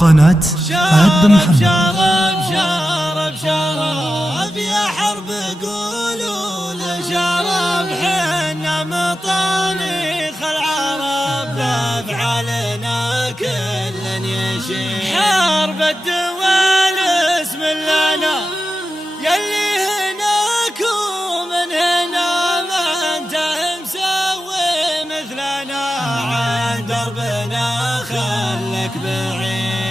قناة عبد محمد. شرب يا حرب قولوا لشرب حنا مطانيخ العرب بأفعالنا كل يشيل حرب الدول اسم لنا يلي هناك ومن هنا ما انت مسوي مثلنا عن دربنا خلك بعيد